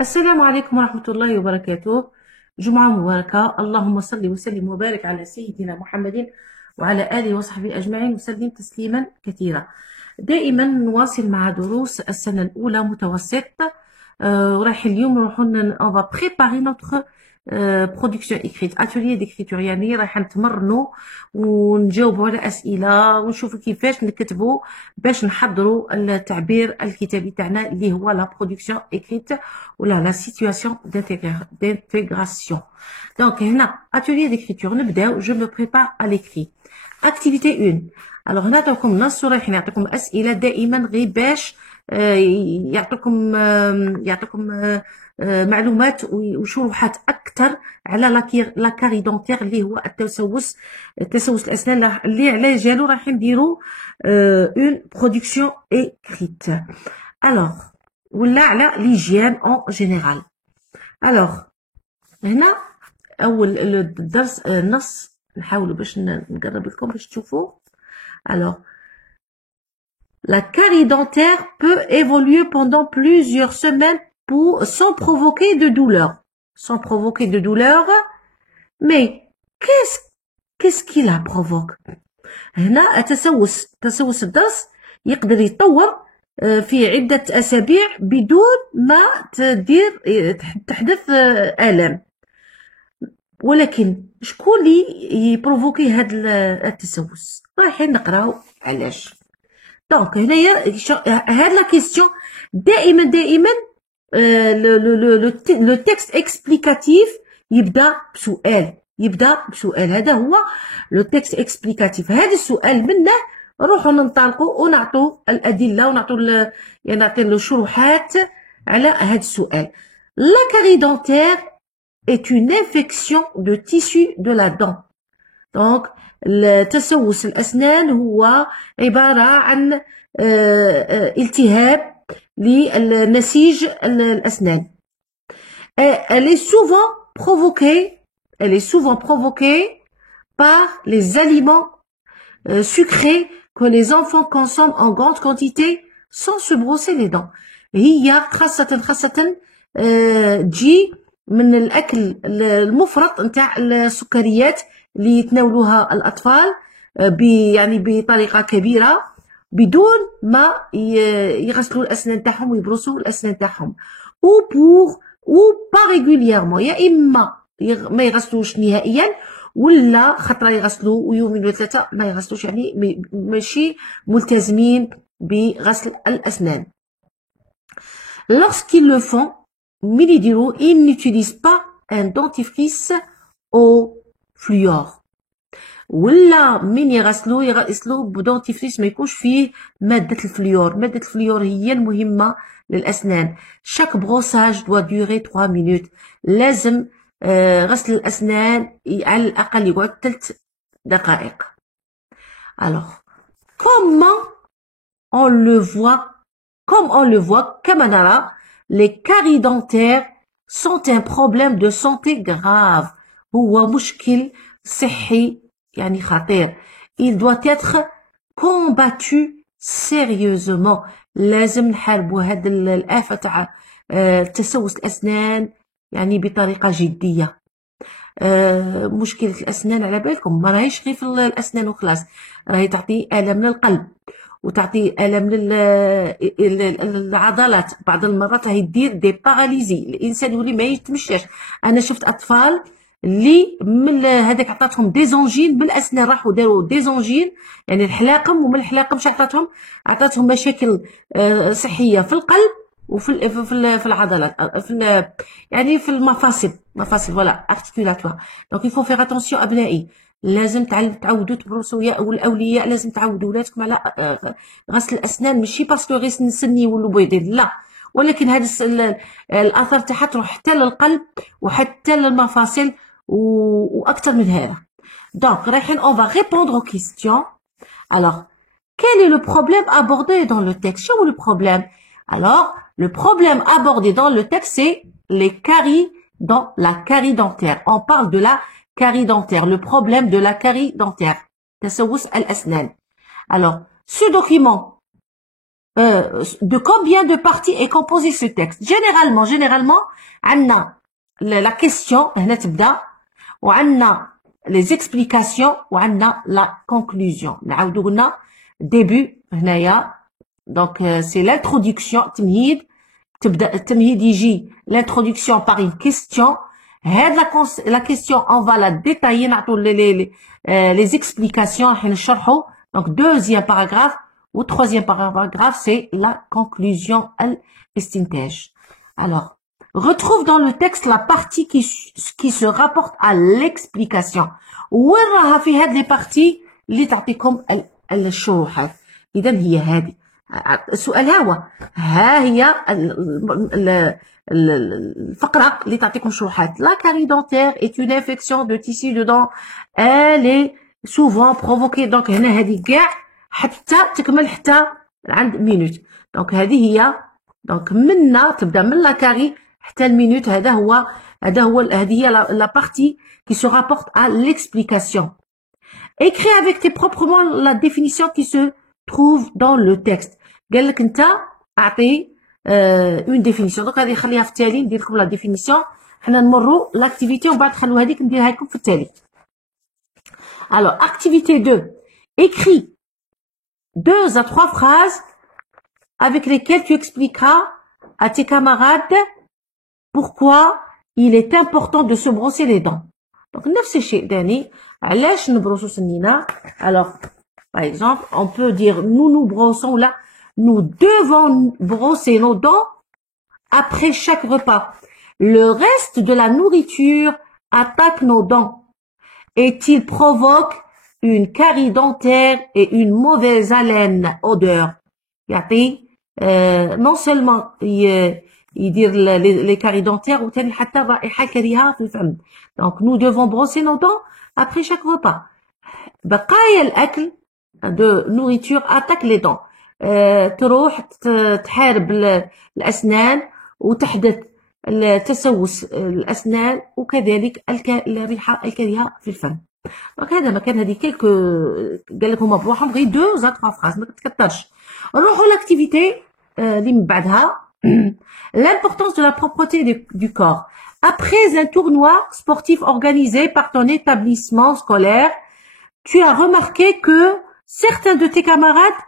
السلام عليكم ورحمة الله وبركاته. جمعة مباركة. اللهم صل وسلم وبارك على سيدنا محمد وعلى آله وصحبه أجمعين وسلم تسليما كثيرا. دائما نواصل مع دروس السنة الأولى متوسط. وراح اليوم on va préparer notre production écrite, atelier d'écriture. يعني راح نتمرنوا ونجاوبوا على أسئلة ونشوفوا كيفاش نكتبوا باش نحضروا التعبير الكتابي تاعنا اللي هو la production écrite ولا la situation d'intégration. Donc هنا atelier d'écriture نبداو. Je me prépare à l'écrit. Activité 1. Alors هنا نعطيكم نص ورايحين نعطيكم أسئلة دائما غير باش يعطيكم معلومات وشروحات أكثر على لا كاري دونتير اللي هو تسوس الأسنان اللي على جالو راح نديرو اون برودكسيون écrite. Alors ولا على ليجيان اون جينيرال. Alors هنا أول الدرس النص نحاولوا باش نقرب لكم باش تشوفوا. Alors la carie dentaire peut évoluer pendant plusieurs semaines sans provoquer de douleur. Sans provoquer de douleur. Mais qu'est-ce qui la provoque? هنا تسوس الضرس يقدر يتطور في عدة أسابيع بدون ما تحدث آلام. ولكن شكون اللي يبروفوكي هذا التسوس؟ رايحين نقراو علاش. دونك هنايا هاد لا كيستيون دائما لو تكست اكسبليكاتيف يبدا بسؤال. هذا هو لو تكست اكسبليكاتيف. هذا السؤال منه نروحوا ننطلقوا ونعطوا الادله ونعطوا نعطي الشروحات على هذا السؤال. لا carie dentaire est une infection de tissu de la dent. Donc تسوس الأسنان هو عبارة عن التهاب للنسيج الأسنان. Elle est souvent provoquée par les aliments sucrés que les enfants consomment en grande quantité sans se brosser les dents. هي خاصة تجي من الأكل المفرط نتاع السكريات اللي يتناولوها الأطفال يعني بطريقة كبيرة بدون ما يغسلوا الأسنان تاعهم ويبرسوا الأسنان تاعهم ou pas régulièrement. يا إما ما يغسلوش نهائيا ولا خطرة يغسلوا ويومين وثلاثة ما يغسلوش، يعني ماشي ملتزمين بغسل الأسنان. Lorsqu'ils le font من يديروا ils n'utilisent pas un dentifrice au fluor. ولا من يغسلوا بدونتيفريس ما يكونش فيه مادة الفليور. مادة الفليور هي المهمة للأسنان. chaque brossage doit durer 3 minutes. لازم غسل الأسنان على الأقل يقعد 3 دقائق. Alors comment on le voit كما نرى les caries dentaires sont un problème de santé grave. هو مشكل صحي يعني خطير. Il doit être combattu sérieusement. لازم نحاربوا هاد الآفة تاع تسوس الأسنان يعني بطريقة جدية. مشكلة الأسنان على بالكم ما راهيش غير في الأسنان وخلاص، راهي تعطي ألم للقلب وتعطي ألم للعضلات. بعض المرات راهي دير دي باراليزي، الإنسان يولي ما يتمشاش. أنا شفت أطفال اللي من هذاك عطاتهم ديزونجين بالأسنان، راحوا داروا ديزونجين يعني الحلاقم، ومن الحلاقم عطاتهم مشاكل صحية في القلب وفي العضلات يعني في المفاصل ولا ارتيكولاتوار. دونك يفو فيغ اتونسيون أبنائي. لازم تعودوا تبرسوا، والأولياء لازم تعودوا ولادكم على غسل الأسنان، ماشي باسكو غير سني يولوا بيضين، لا، ولكن هذا الأثر تاعها تروح حتى للقلب وحتى للمفاصل وأكثر من هذا. Donc رايحين on va répondre aux questions. Alors quel est le problème abordé dans le texte? شنو le problème? Alors le problème abordé dans le texte c'est les caries dans la carie dentaire. On parle de la carie dentaire, le problème de la carie dentaire. تسوس الأسنان. Alors ce document de combien de parties est composé ce texte? Généralement, on a la question, هنا تبدا, وعن les explications, وعن la conclusion. نعاودو قلنا début هنايا, donc c'est l'introduction, تمهيد, تبدا التمهيد يجي l'introduction par une question. هاد la question on va la détailler, نعطو les explications راح نشرحو. Donc deuxième paragraphe ou troisième paragraphe, c'est la conclusion, al-istintaj. Alors, retrouve dans le texte la partie qui se rapporte à l'explication. وين راها في هاد les parties اللي تعطيكم الشروحات. إذا هي هذه. السؤال ها هي الفقرة اللي تعطيكم شروحات. La carie dentaire est une infection de tissu de dents. Elle est souvent provoquée. Donc هنا هذه كاع حتى تكمل حتى عند مينوت. دونك هذه هي, دونك منا تبدا من لا كاري حتى المينوت. هذه هي la partie qui se rapporte à l'explication. Écris avec tes propres mots la définition qui se trouve dans le texte. قال لك انت اعطي une définition. دونك هذه خليها في التالي, ندير لكم لا ديفينيسيون. حنا نمروا لاكتيفيتي ومن بعد خلوا هذيك نديرها لكم في التالي. Alors, activité 2. Écris 2 à 3 phrases avec lesquelles tu expliqueras à tes camarades pourquoi il est important de se brosser les dents. Donc, نفس الشيء داني, علاش نبروسو سنينا. Alors, par exemple, on peut dire nous brossons là, nous devons brosser nos dents après chaque repas. Le reste de la nourriture attaque nos dents et il provoque une carie dentaire et une mauvaise haleine, odeur. يعطي non seulement يدير les caries dentaires وثاني حتى رائحة كريهة في الفم. Donc nous devons brosser nos dents après chaque repas. بقايا الأكل de nourriture attaque les dents. تروح تحارب الأسنان وتحدث تسوس الأسنان وكذلك الريحة الكريهة في الفم. دونك هذا مكان هذه كيلكو قال لك هما بروحهم غير 2 à 3 phrases, ما تكترش. نروحوا لاكتيفيتي اللي من بعدها. L'importance de la propreté du corps. Après un tournoi sportif organisé par ton établissement scolaire, tu as remarqué que certains de tes camarades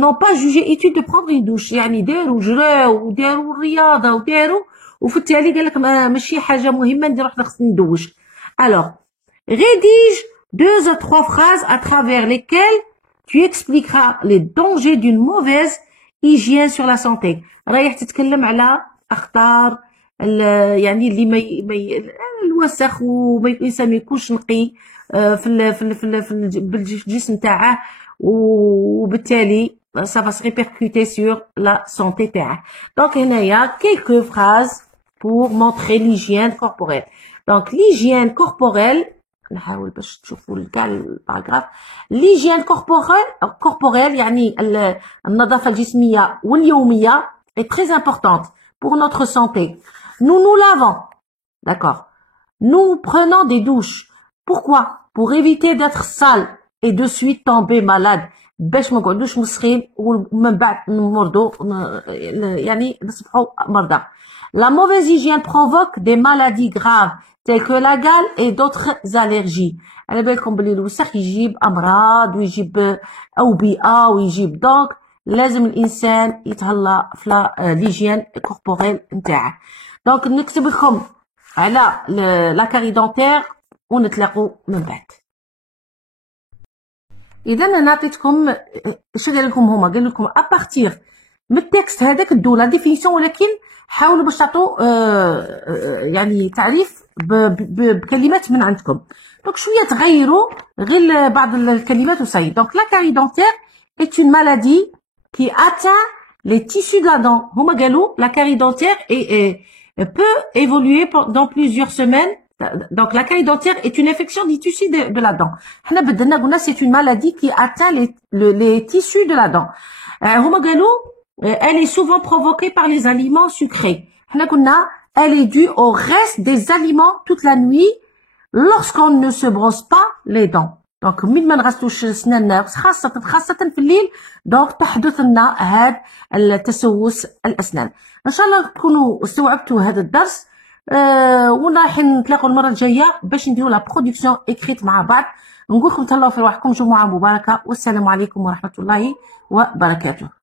n'ont pas jugé utile de prendre une douche. يعني داروا جراو وداروا الرياضة وداروا وفي التالي قال لك ماشي حاجة مهمة ندير واحد خصني ندوش. Alors, rédige 2 à 3 phrases à travers lesquelles tu expliqueras les dangers d'une mauvaise hygiène sur la santé. رايح تتكلم على أخطار يعني اللي الوسخ الإنسان ما يكونش نقي بالجسم تاعه, وبالتالي ça va se répercuter sur la santé تاعه. Donc هنايا quelques phrases pour montrer l'hygiène corporelle. Donc l'hygiène corporelle, نحاول باش تشوفوا كاع الباراغراف. l'hygiène corporelle يعني النظافة الجسمية واليومية est très importante pour notre santé. Nous nous lavons, d'accord. Nous prenons des douches. Pourquoi? Pour éviter d'être sale et de suite tomber malade. باش ما نقعدوش مسخين ومن بعد نمرضوا يعني نصبحوا مرضى. La mauvaise hygiène provoque des maladies graves telles que la gale et d'autres allergies. على بالكم بلي الوسخ يجيب امراض ويجيب اوبئه ويجيب. دونك لازم الانسان يتهلا في ليجيان كوربوريل نتاعه. دونك نكتب لكم على لا كاري دونتير ونتلاقوا من بعد. اذا انا عطيتكم اش قال لكم هما, قال لكم ابارتير من التكست هذاك دو لا ديفينيسيون, ولكن حاولوا باش تعطوا يعني تعريف بكلمات من عندكم. دونك شويه تغيروا غير بعض الكلمات وصاي. دونك لا كاري دونتير est une maladie qui atteint les tissus de la dent. هما قالوا la carie dentaire peut évoluer pendant plusieurs semaines. Donc la carie dentaire est une infection des tissus de la dent. حنا بدلنا قلنا c'est une maladie qui atteint les tissus de la dent. هما قالوا elle est souvent provoquée par les aliments sucrés. حنا قلنا elle est due au reste des aliments toute la nuit lorsqu'on ne se brosse pas les dents. دونك من ما نغسلوش سناننا خاصة في الليل، دونك تحدث لنا هاد التسوس الأسنان. إن شاء الله تكونوا استوعبتوا هذا الدرس. وراح نتلاقوا المرة الجاية باش نديروا لا برودكسيون إكريت مع بعض. نقولكم تهلاو في روحكم، جمعة مباركة، والسلام عليكم ورحمة الله وبركاته.